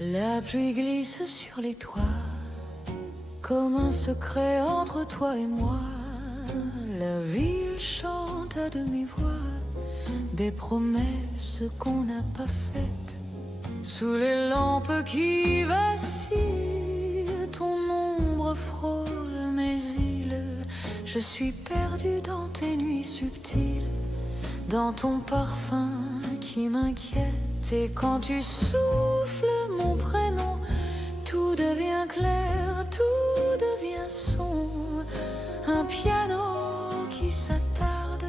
La pluie glisse sur les toits, comme un secret entre toi et moi. La ville chante à demi-voix des promesses qu'on n'a pas faites. Sous les lampes qui vacillent, ton ombre frôle mes îles. Je suis perdue dans tes nuits subtiles, dans ton parfum qui m'inquiète. Et quand tu souffles mon prénom, tout devient clair, tout devient sombre. Un piano qui s'attarde,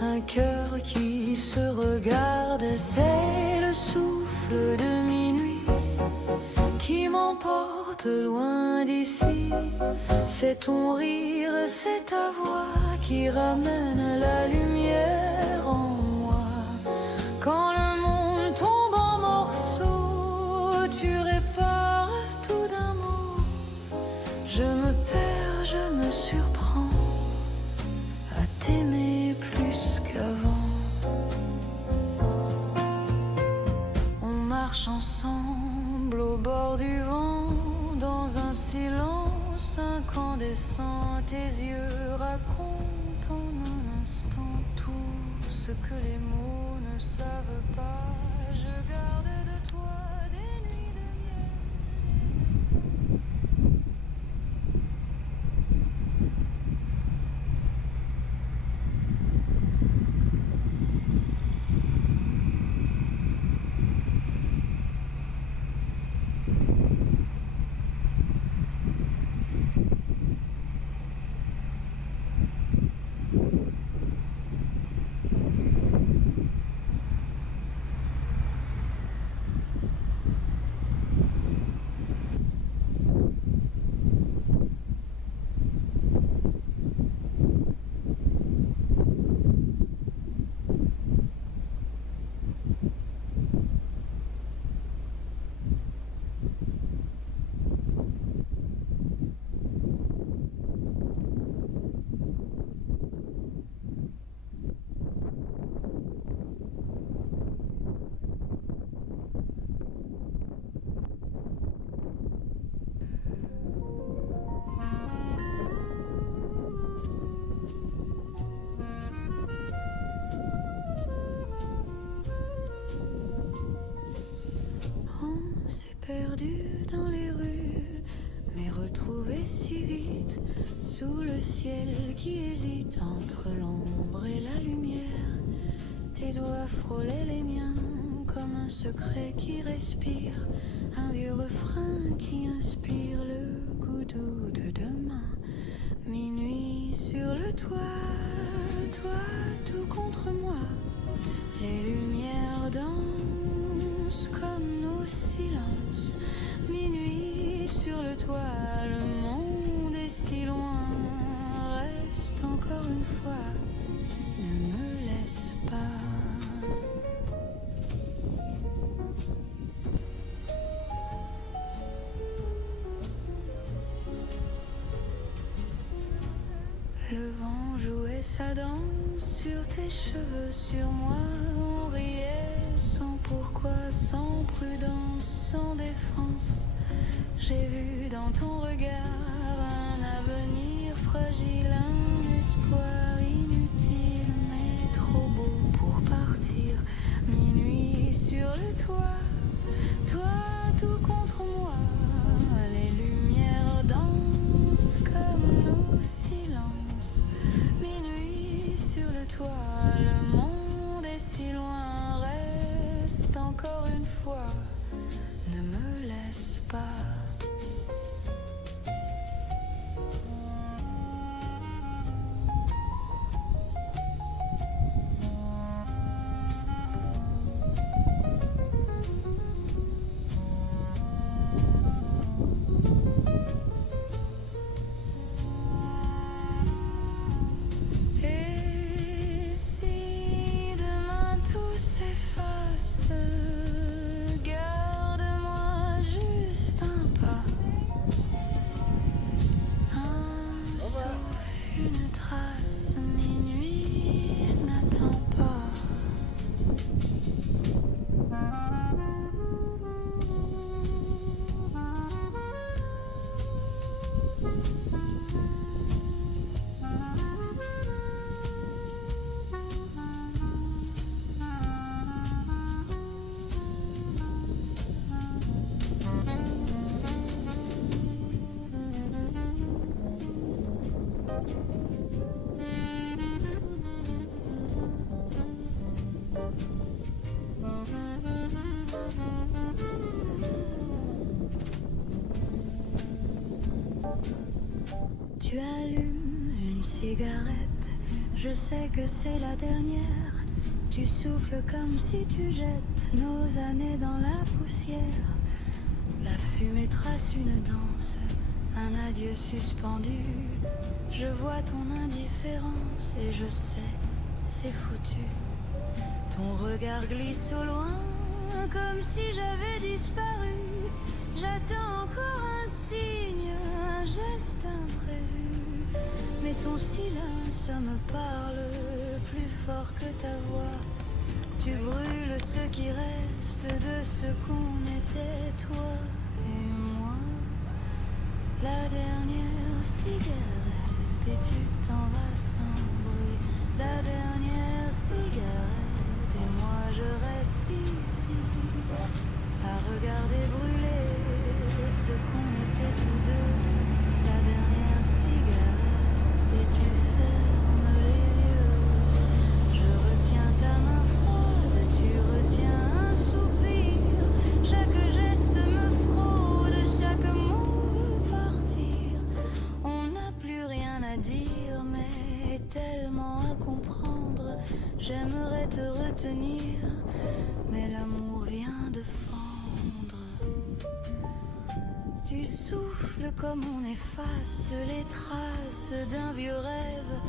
un cœur qui se regarde. C'est le souffle de minuit qui m'emporte loin d'ici. C'est ton rire, c'est ta voix qui ramène la lumière en moi. Quand le monde tombe en morceaux, tu répares tout d'un mot. Je me perds, je me surprends à t'aimer plus qu'avant. On marche ensemble au bord du vent, dans un silence incandescent. Tes yeux racontent en un instant tout ce que les mots ne savent pas. Je garde de toi des nuits de miel. Perdu dans les rues, mais retrouvé si vite, sous le ciel qui hésite entre l'ombre et la lumière. Tes doigts frôlaient les miens comme un secret qui respire, un vieux refrain qui inspire le goût doux de demain. Minuit sur le toit, toi tout contre moi, les lumières dansent comme nos silences. Minuit sur le toit, le monde est si loin. Reste encore une fois, ne me laisse pas. Le vent jouait sa danse sur tes cheveux, sur moi. On riait sans pourquoi, sans prudence, sans défense. J'ai vu dans ton regard un avenir fragile, un espoir inutile, mais trop beau pour partir. Minuit sur le toit, toi tout contre moi. Les lumières dansent comme nos silences. Minuit sur le toit, le monde est si loin. Reste encore une fois, ne me laisse pas. Et si demain tout s'efface, cigarette, je sais que c'est la dernière. Tu souffles comme si tu jettes nos années dans la poussière. La fumée trace une danse, un adieu suspendu. Je vois ton indifférence et je sais, c'est foutu. Ton regard glisse au loin, comme si j'avais disparu. J'attends encore un signe, un geste imprévu. Mais ton silence me parle plus fort que ta voix. Tu brûles ce qui reste de ce qu'on était, toi et moi. La dernière cigarette et tu t'en vas sans bruit. La dernière cigarette et moi je reste ici à regarder brûler ce qu'on était tous deux. La dernière cigarette et tu fermes les yeux. Je retiens ta main froide, tu retiens un soupir. Chaque geste me fraude, chaque mot veut partir. On n'a plus rien à dire, mais tellement à comprendre. J'aimerais te retenir, mais l'amour vient de fendre. Tu souffles comme on efface les traces d'un vieux rêve.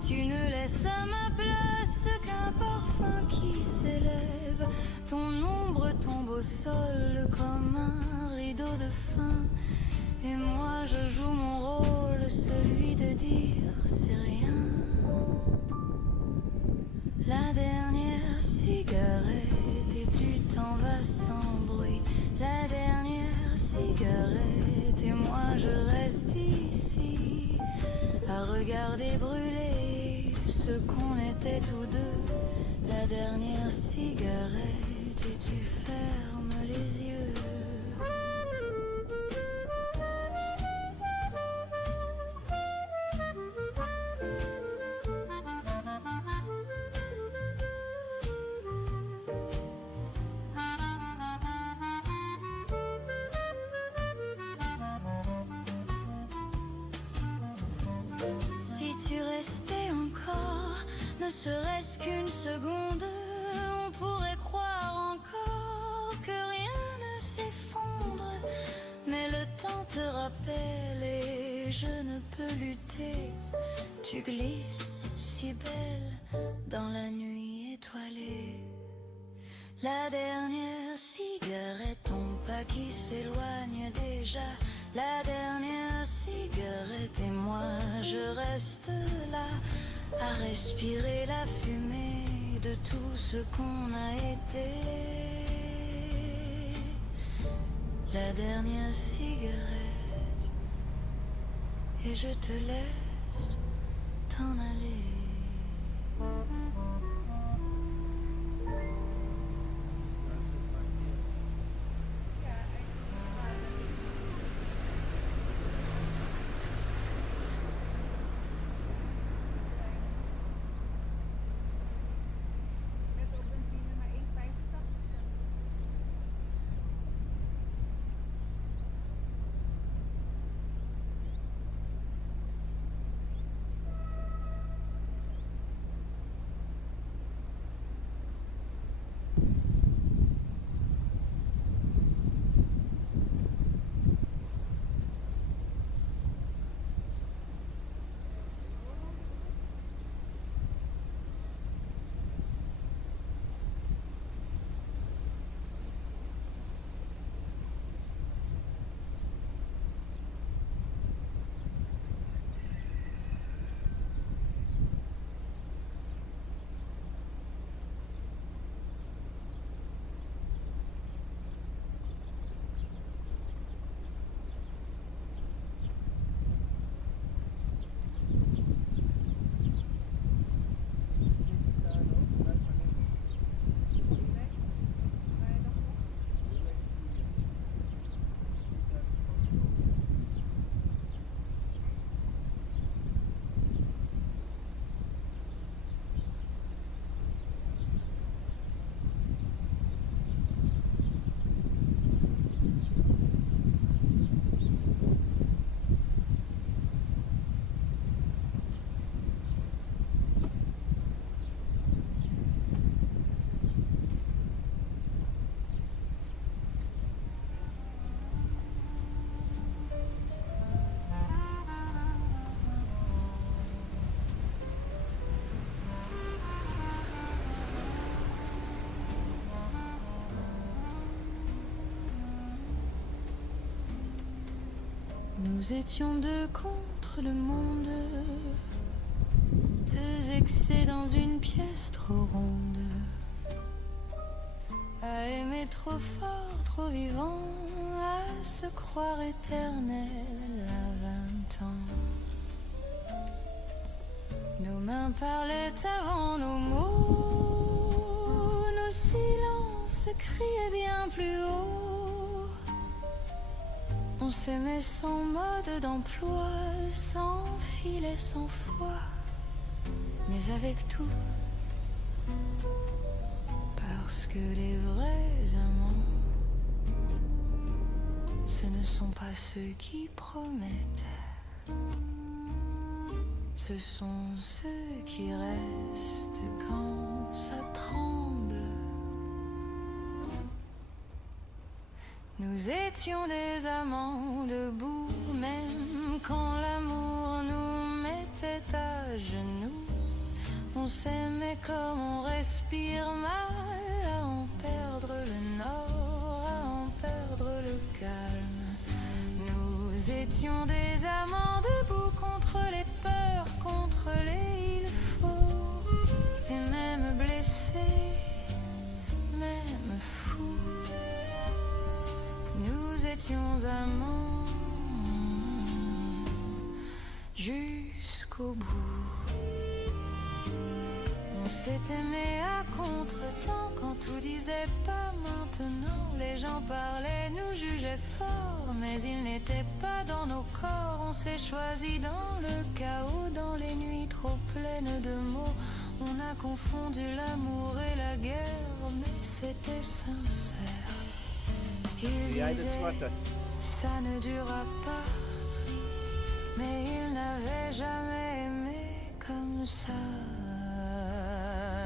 Tu ne laisses à ma place qu'un parfum qui s'élève. Ton ombre tombe au sol comme un rideau de fin. Et moi je joue mon rôle, celui de dire c'est rien. La dernière cigarette et tu t'en vas sans bruit. La dernière cigarette et moi je reste ici à regarder brûler ce qu'on était tous deux. La dernière cigarette et tu fermes les yeux. Si tu restais encore, ne serait-ce qu'une seconde, on pourrait croire encore que rien ne s'effondre. Mais le temps te rappelle et je ne peux lutter. Tu glisses si belle dans la nuit étoilée. La dernière cigarette, ton pas qui s'éloigne déjà. La dernière cigarette et moi je reste là à respirer la fumée de tout ce qu'on a été. La dernière cigarette et je te laisse t'en aller. Nous étions deux contre le monde, deux excès dans une pièce trop ronde, à aimer trop fort, trop vivant, à se croire éternel à 20 ans. Nos mains parlaient avant nos mots, nos silences criaient bien plus haut. On s'aimait sans mode d'emploi, sans filet, sans foi, mais avec tout. Parce que les vrais amants, ce ne sont pas ceux qui promettent, ce sont ceux qui restent quand ça tremble. Nous étions des amants debout, même quand l'amour nous mettait à genoux. On s'aimait comme on respire mal, à en perdre le nord, à en perdre le calme. Nous étions des amants debout contre les peurs, contre les il faut, et même blessés, même fous. Nous étions amants jusqu'au bout. On s'est aimé à contre-temps quand tout disait pas maintenant. Les gens parlaient, nous jugeaient fort, mais ils n'étaient pas dans nos corps. On s'est choisi dans le chaos, dans les nuits trop pleines de mots. On a confondu l'amour et la guerre, mais c'était sincère. Il disait, ça ne durera pas, mais il n'avait jamais aimé comme ça.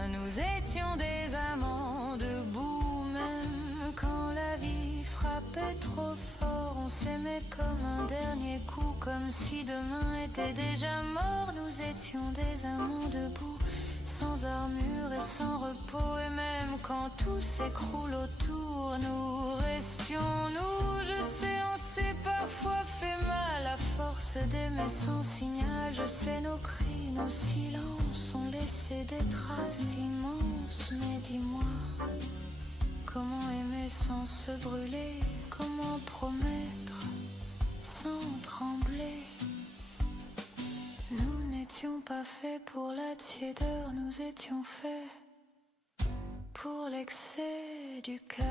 Nous étions des amants debout, même quand la vie frappait trop fort. On s'aimait comme un dernier coup, comme si demain était déjà mort. Nous étions des amants debout, sans armure et sans repos. Et même quand tout s'écroule autour, nous restions nous. Je sais, on s'est parfois fait mal à force d'aimer sans signal. Je sais, nos cris, nos silences ont laissé des traces immenses. Mais dis-moi, comment aimer sans se brûler? Comment promettre sans trembler? Nous n'étions pas faits pour la tiédeur, nous étions faits pour l'excès du cœur.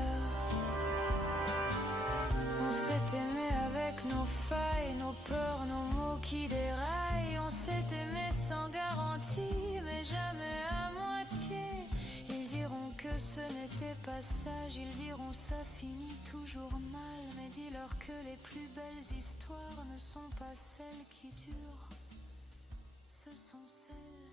On s'est aimé avec nos failles, nos peurs, nos mots qui déraillent. On s'est aimé sans garantie, mais jamais à moitié. Ils diront que ce n'était pas sage, ils diront ça finit toujours mal. Mais dis-leur que les plus belles histoires ne sont pas celles qui durent, ce sont celles